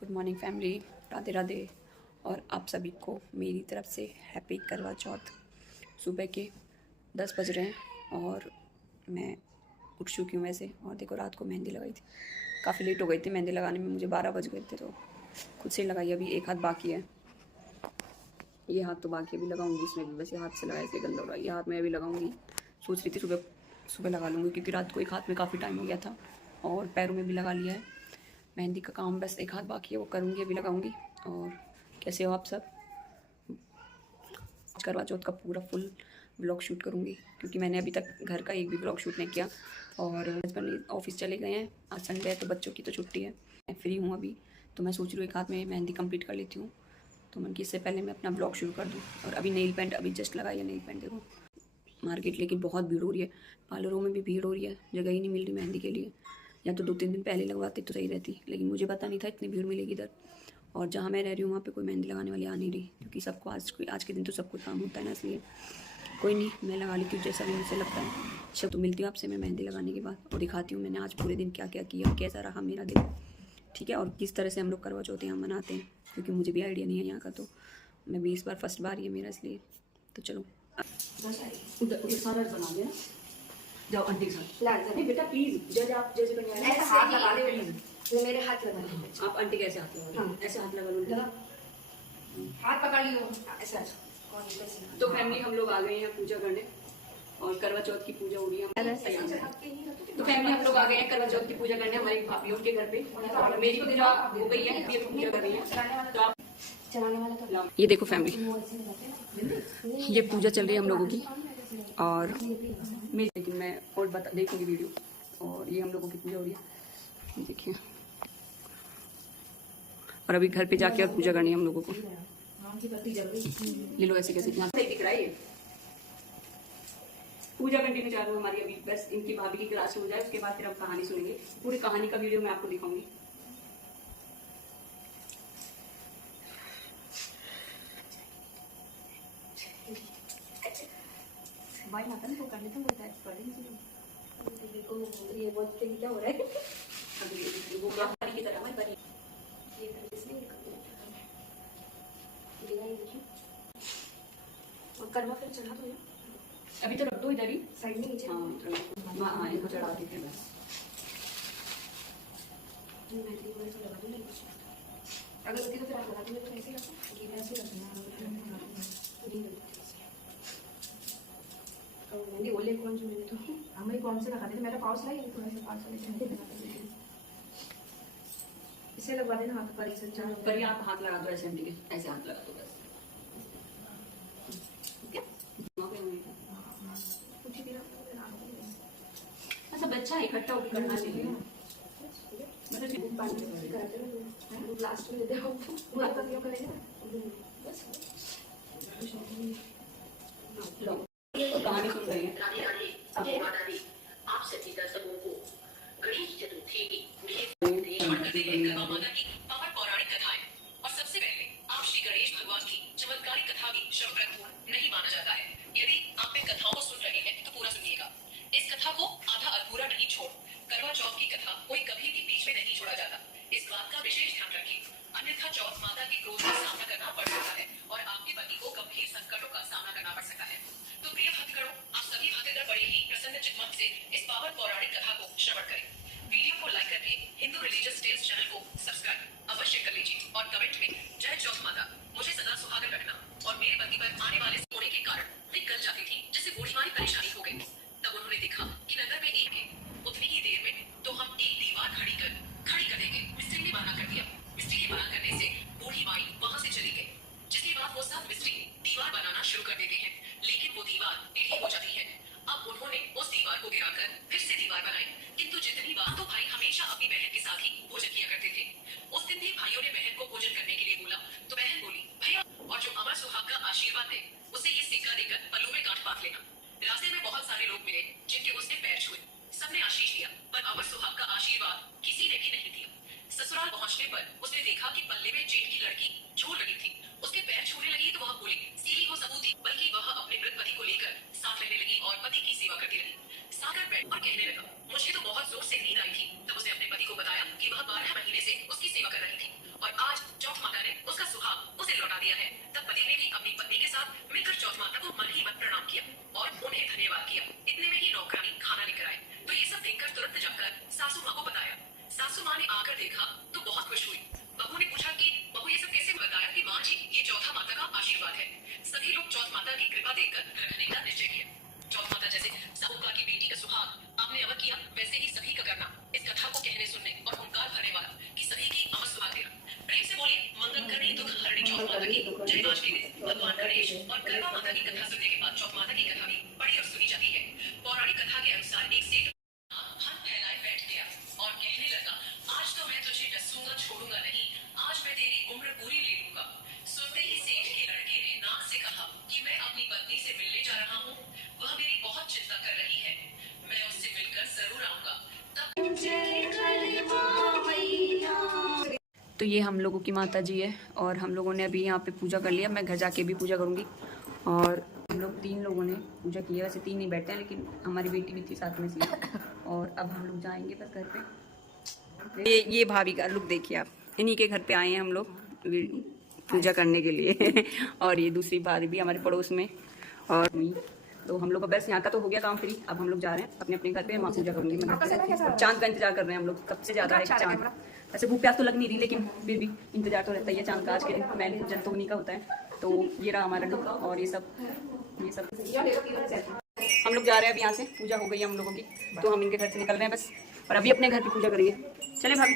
Good morning family, Radhe Radhe. और आप सभी को मेरी तरफ से हैप्पी करवा चौथ। सुबह के 10 बज रहे हैं और मैं उठ चुकी हूँ वैसे। और देखो, रात को मेहंदी लगाई थी, काफ़ी लेट हो गई थी मेहंदी लगाने में, मुझे 12 बज गए थे, तो खुद से लगाई। अभी एक हाथ बाकी है, ये हाथ तो बाकी अभी लगाऊंगी। इसमें भी वैसे हाथ से लगाए से गंदा हो रहा है, ये हाथ में अभी लगाऊंगी। सोच रही थी सुबह सुबह लगा लूँगी, क्योंकि रात को एक हाथ में काफ़ी टाइम हो गया था और पैरों में भी लगा लिया है। मेहंदी का काम बस एक हाथ बाकी है, वो करूँगी, अभी लगाऊंगी। और कैसे हो आप सब? करवा चौथ का पूरा फुल ब्लॉग शूट करूँगी, क्योंकि मैंने अभी तक घर का एक भी ब्लॉग शूट नहीं किया। और हस्बैंड ऑफिस चले गए हैं, आज संडे है तो बच्चों की तो छुट्टी है, मैं फ्री हूँ अभी। तो मैं सोच रही हूँ एक हाथ में मेहंदी कंप्लीट कर लेती हूँ, तो मन की इससे पहले मैं अपना ब्लॉग शुरू कर दूँ। और अभी नेल पेंट अभी जस्ट लगाई है, नेल पेंट देखो मार्केट, लेकिन बहुत भीड़ हो रही है, पार्लरों में भी भीड़ हो रही है, जगह ही नहीं मिल रही मेहंदी के लिए। या तो 2-3 दिन पहले लगवाते तो सही रहती, लेकिन मुझे पता नहीं था इतनी भीड़ मिलेगी इधर। और जहाँ मैं रह रही हूँ वहाँ पे कोई मेहंदी लगाने वाली आ नहीं रही, क्योंकि सबको आज के दिन तो सबको काम होता है ना, इसलिए कोई नहीं, मैं लगा लेती हूँ जैसा भी मुझे लगता है। अच्छा, तो मिलती हूँ आपसे मैं मेहंदी लगाने के बाद और दिखाती हूँ मैंने आज पूरे दिन क्या क्या किया, कैसा रहा मेरा दिन, ठीक है। और किस तरह से हम लोग करवा चौथ यहाँ मनाते हैं, क्योंकि मुझे भी आइडिया नहीं है यहाँ का, तो मैं भी इस बार फर्स्ट बार ही है मेरा, इसलिए। तो चलो उधर उधर सारा बना दिया, जाओ आंटी के साथ। नहीं बेटा प्लीज, जज आप जज करने वाले ऐसा हाथ लगा दे प्लीज। वो मेरे हाथ लगा दे। आप आंटी कैसे हाथ लगा? हाँ, ऐसे हाथ लगा लो, लगा हाथ पकड़ लियो ऐसा। तो फैमिली हम लोग आ गए हैं पूजा करने, और करवा चौथ की पूजा हो रही है। तो फैमिली हम लोग आ गए हैं करवा चौथ की पूजा करने हमारी भाभीयों के घर पे, और मेरी पूजा हो गई है, ये पूजा कर रही है। तो आप चलाने वाला तो ये देखो फैमिली, ये पूजा चल रही है हम लोगों की, और लेकिन मैं और बता देखूंगी वीडियो। और ये हम लोगों की पूजा हो रही है, देखिए। और अभी घर पे जाके और पूजा करनी है हम लोगों को। ले लो ऐसे कैसे, यहाँ सही दिख रहा है ये। पूजा कंटिन्यू चालू है हमारी अभी, बस इनकी भाभी की क्लास हो जाए उसके बाद फिर हम कहानी सुनेंगे। पूरी कहानी का वीडियो मैं आपको दिखाऊंगी। भाई माता ने वो कर लेता बोलता है देखो ये बहुत क्या हो रहा है। अभी वो परी की तरह मत बनी, ये इसमें और कर्मा फिर चढ़ा दो, अभी तो रख दो इधर ही साइड में नीचे। हाँ हाँ, इनको चढ़ा देते बस। अगर होती तो फिर आप लगा देंगे, तो ऐसे ऐसे रखना मैंने बोले कौन जो मैंने तो हमें कौन से लगा देते, मेरा पाउच लाई थोड़ा सा पाउच वाले इसे लगवा देना हाथ पर, इसे चार पर आप हाथ लगा दो ऐसे, ऐसे हाथ लगा दो बस, ठीक है। अच्छा बच्चा इकट्ठा होकर करना चाहिए, मतलब लास्ट में दे दो पूरा कर लियो करेगा बस। कहानी सुन रही है। आप सभी दर्शकों को गणेश चतुर्थी की पावन पौराणिक कथाएं, और सबसे पहले आप श्री गणेश भगवान की चमत्कारिक कथा की श्रवण नहीं माना जाता है। यदि आप इन कथाओं को सुन रहे हैं तो पूरा सुनिएगा, इस कथा को आधा अधूरा नहीं छोड़। करवा चौथ की कथा कोई कभी भी बीच में नहीं छोड़ा जाता, इस बात का विशेष ध्यान रखिए, अन्यथा चौथ माता के क्रोध का सामना करना पड़ सकता है और आपके पति को गंभीर संकटों का सामना करना पड़ सकता है। तो प्रिय भक्तगणों, आप सभी भक्तगण बड़े ही प्रसन्न चित्त से इस पावन पौराणिक कथा को श्रवण करें। वीडियो को लाइक करके हिंदू रिलीजियस टेल्स चैनल को सब्सक्राइब अवश्य कर लीजिए और कमेंट में जय चौथ माता, मुझे सदा सुहागन रखना। और मेरे पति पर आने वाले सोने के कारण वे गल जाती थी, जिससे बूढ़ी मारी परेशानी हो गई। तब उन्होंने देखा कि नगर में एक है, उतनी ही देर में तो हम एक दीवार खड़ी कर देंगे। मिस्त्री ने मना कर दिया। मिस्त्री के मना करने से बूढ़ी माई वहां से चली गई, जिसके बाद वो सब मिस्त्री दीवार बनाना शुरू कर देते हैं, लेकिन वो दीवार टेढ़ी हो जाती है। अब उन्होंने उस दीवार को गिराकर फिर से दीवार बनाई, किंतु जितनी बार तो भाई हमेशा अपनी बहन के साथ ही भोजन किया करते थे। उस दिन भी भाइयों ने बहन को भोजन करने के लिए बोला, तो बहन बोली भैया, और जो अमर सुहाग का आशीर्वाद है उसे ये सिक्का देकर पल्लू में गांठ बांध लेना। रास्ते में बहुत सारे लोग मिले जिनके उसने पैर छुए, सबने आशीष दिया, पर अमर सुहाग का आशीर्वाद किसी ने भी नहीं दिया। ससुराल पहुंचने पर उसने देखा कि पल्ले में जेठ की लड़की झूल रही थी, उसके पैर छूने लगी तो वह बोली सीली हो सबूती, बल्कि वह अपने मृत पति को लेकर साथ रहने लगी और पति की सेवा करती रही। सागर बैठ और कहने लगा, मुझे तो बहुत जोर से नींद आई थी। तब उसने अपने पति को बताया कि वह 12 महीने से उसकी सेवा कर रही थी और बहुत खुश हुई। बहू ने पूछा कि बहू ये सब कैसे बताया कि माँ जी ये चौथा माता का आशीर्वाद है। सभी लोग चौथ माता की कृपा देखकर रखने का निश्चय किया। चौथ माता जैसे साहूकार की बेटी का सुहाग आपने अमर किया, वैसे ही सभी का करना इस कथा को कहने सुनने और हुंकार भरने वाला कि सभी की अमर सुहाग देना। प्रेम से बोले मंगल करनी दुख हरणी चौथ माता की जय। आज के दिन भगवान गणेश और करवा माता की कथा सुनने के बाद चौथ माता की कथा भी पढ़ी और सुनी जाती है। पौराणिक कथा के अनुसार एक सेठ हाथ फैलाए बैठ गया और कहने लगा, आज तो मैं तुझे डसूंगा छोड़ूंगा नहीं, आज मैं तेरी उम्र पूरी ले लूंगा। सुनते ही सेठ के लड़के ने नाक से कहा कि मैं अपनी पत्नी से मिलने जा रहा हूँ, वह मेरी बहुत चिंता कर रही है, मैं उससे मिलकर जरूर आऊंगा। तो ये हम लोगों की माता जी है और हम लोगों ने अभी यहाँ पे पूजा कर लिया। मैं घर जाके भी पूजा करूँगी। और हम लोग 3 लोगों ने पूजा की है, वैसे 3 ही बैठे हैं लेकिन हमारी बेटी भी थी साथ में सी। और अब हम लोग जाएंगे बस घर पे। ये भाभी का लुक देखिए आप, इन्हीं के घर पे आए हैं हम लोग पूजा करने के लिए। और ये दूसरी भाभी भी हमारे पड़ोस में। और तो हम लोग का बस यहाँ का तो हो गया काम फ्री। अब हम लोग जा रहे हैं अपने अपने घर पे, वहाँ पूजा करूँगी मैं। चांद का इंतजार कर रहे हैं हम लोग, सबसे ज़्यादा है चांद। वैसे भूख प्यास तो लग नहीं रही लेकिन फिर भी इंतजार तो रहता ही है चांद का। आज के दिन मैंने जन तो उन्हीं का होता है। तो ये रहा हमारा लुक और ये सब हम लोग जा रहे हैं अब यहाँ से। पूजा हो गई है हम लोगों की, तो हम इनके घर से निकल रहे हैं बस। और अभी अपने घर की पूजा करिए। चले भाभी,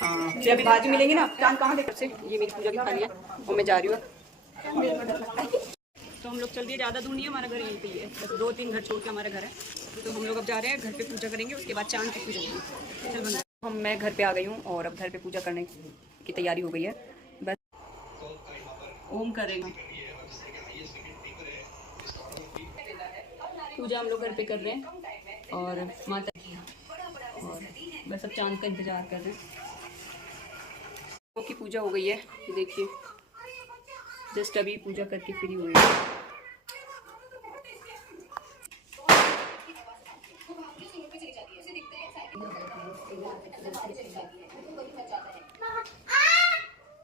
हाँ फिर अभी भाजी मिलेंगी ना। चांद कहाँ देख से, ये मेरी पूजा की थाली है और मैं जा रही हूँ। तो हम लोग चल दिए, ज़्यादा दूर नहीं है, हमारा घर यहीं पे ही है, बस 2-3 घर छोड़ के हमारा घर है। तो हम लोग अब जा रहे हैं घर पे पूजा करेंगे, उसके बाद चांद की पूजा होगी। चल बंदा, मैं घर पे आ गई हूँ और अब घर पे पूजा करने की तैयारी हो गई है। बस ओम करेगा पूजा, हम लोग घर पे कर रहे हैं और माता और बस अब चांद का इंतजार कर रहे हैं। की पूजा हो गई है, ये देखिए जस्ट अभी पूजा करके फ्री हुई है।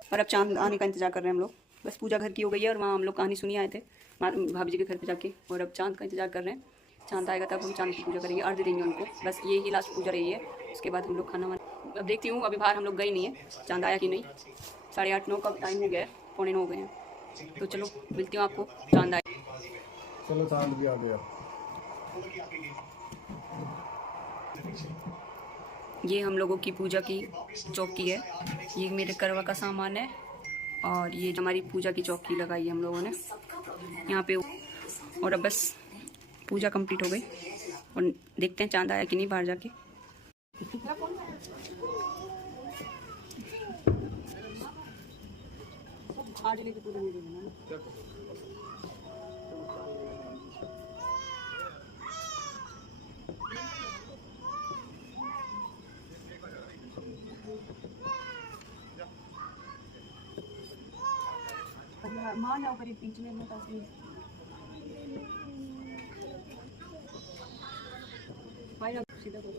और अब चांद आने का इंतजार कर रहे हैं हम लोग। बस पूजा घर की हो गई है और वहाँ हम लोग कहानी सुनी आए थे भाभी जी के घर पे जाके। और अब चांद का इंतजार कर रहे हैं, चांद आएगा तब हम चांद की पूजा करेंगे, अर्घ देंगे उनको। बस ये ही लास्ट पूजा रही है, उसके बाद हम लोग खाना अब देखती हूँ। अभी बाहर हम लोग गए नहीं है, चांद आया कि नहीं। 8:30-9 का टाइम हो गया है, 9:15 हो गए हैं। तो चलो मिलती हूँ आपको, चांद आए। चलो चांद भी आ गया। ये हम लोगों की पूजा की चौकी है, ये मेरे करवा का सामान है। और ये हमारी पूजा की चौकी लगाई है हम लोगों ने यहाँ पे। और अब बस पूजा कंप्लीट हो गई और देखते हैं चांद आया कि नहीं बाहर जाके। आज लेके पूरा नहीं देना। मान जाओ करीब बीच में अपने पास भाई ना सीधा करो।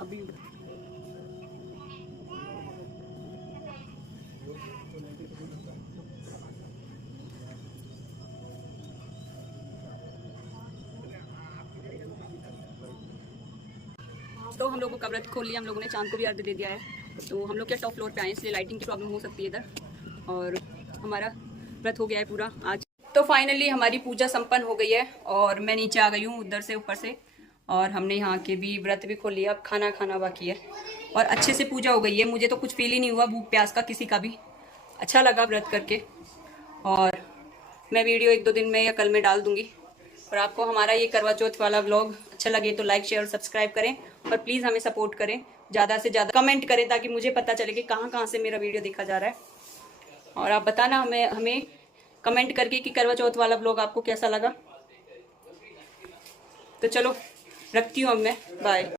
अभी तो हम लोगों का व्रत खोल लिया, हम लोगों ने चांद को भी अर्घ दे दिया है। तो हम लोग क्या टॉप फ्लोर पे आए, इसलिए लाइटिंग की प्रॉब्लम हो सकती है इधर। और हमारा व्रत हो गया है पूरा आज। तो फाइनली हमारी पूजा संपन्न हो गई है और मैं नीचे आ गई हूँ उधर से ऊपर से। और हमने यहाँ के भी व्रत भी खोल लिया, अब खाना खाना बाकी है। और अच्छे से पूजा हो गई है, मुझे तो कुछ फील ही नहीं हुआ भूख प्यास का किसी का भी। अच्छा लगा व्रत करके। और मैं वीडियो 1-2 दिन में या कल में डाल दूंगी। और आपको हमारा ये करवा चौथ वाला व्लॉग अच्छा लगे तो लाइक शेयर और सब्सक्राइब करें। और प्लीज़ हमें सपोर्ट करें, ज़्यादा से ज़्यादा कमेंट करें ताकि मुझे पता चले कि कहाँ कहाँ से मेरा वीडियो देखा जा रहा है। और आप बताना हमें कमेंट करके कि करवा चौथ वाला व्लॉग आपको कैसा लगा। तो चलो रखती हूँ अब मैं, बाय।